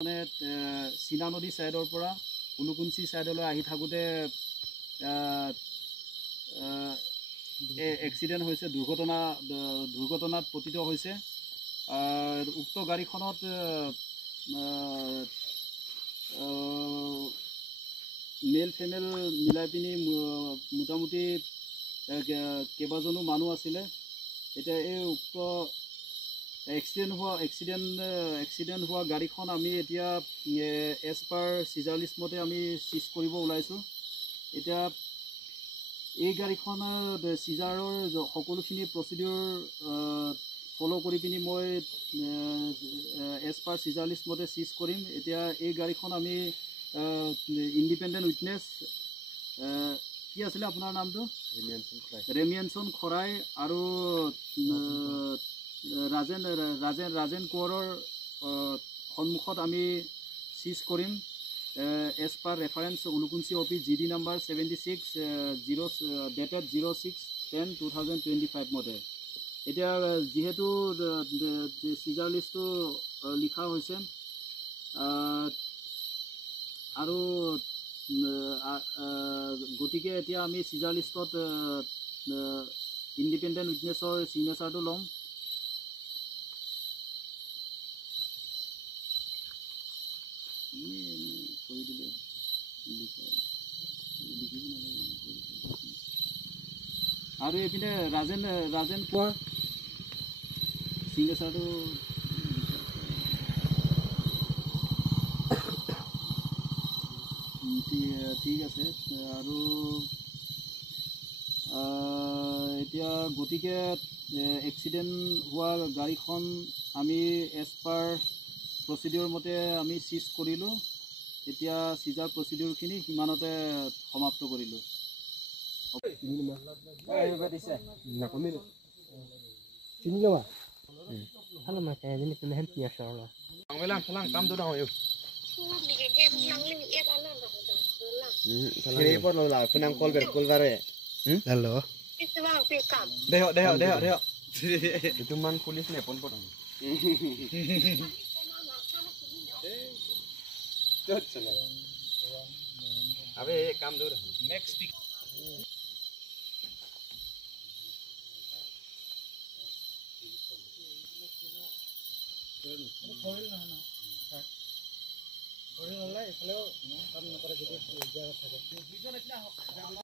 মানে চিনা নদী সাইডৰ পৰা উলুকুঞ্চি সাইডলৈ আহি থাকোঁতে এক্সিডেণ্ট হৈছে, দুৰ্ঘটনাত পতিত হৈছে। উক্ত গাড়ীখনত মেল ফিমেল মিলাই পিনি মোটামুটি কেইবাজনো মানুহ আছিলে। এতিয়া এই উক্ত এক্সিডেণ্ট হোৱা গাড়ীখন আমি এতিয়া এজ পাৰ চিজাৰ লিষ্ট মতে আমি চিজ কৰিব ওলাইছোঁ। এতিয়া এই গাড়ীখন চিজাৰৰ সকলোখিনি প্ৰচিডিউৰ ফ'ল' কৰি পিনি মই এজ পাৰ চিজাৰ লিষ্ট মতে চিজ কৰিম। এতিয়া এই গাড়ীখন আমি ইণ্ডিপেণ্ডেণ্ট উইটনেছ কি আছিলে আপোনাৰ নামটো? ৰেমিয়ানছন খৰাই আৰু ৰাজেন কোঁৱৰৰ সন্মুখত আমি চিজ কৰিম as per reference Ulukunchi office GD number 76 dated 06/10/2025 মতে। এতিয়া যিহেতু চিজাৰ লিষ্টটো লিখা হৈছে আৰু গতিকে এতিয়া আমি চিজাৰ লিষ্টত ইণ্ডিপেণ্ডেণ্ট উইটনেছৰ ছিগনেচাৰটো ল'ম। আৰু এইপিনে ৰাজেন কোঁৱৰ ছিগনেচাৰটো ঠিক আছে। আৰু এতিয়া গতিকে এক্সিডেণ্ট হোৱা গাড়ীখন আমি এজ পাৰ প্ৰচিডিউৰ মতে আমি চিজ কৰিলোঁ। এতিয়া চিজাৰ প্ৰচিডিউৰখিনি সিমানতে সমাপ্ত কৰিলোঁ। Itu man polis nih pon pon. Abe काम दूर next speak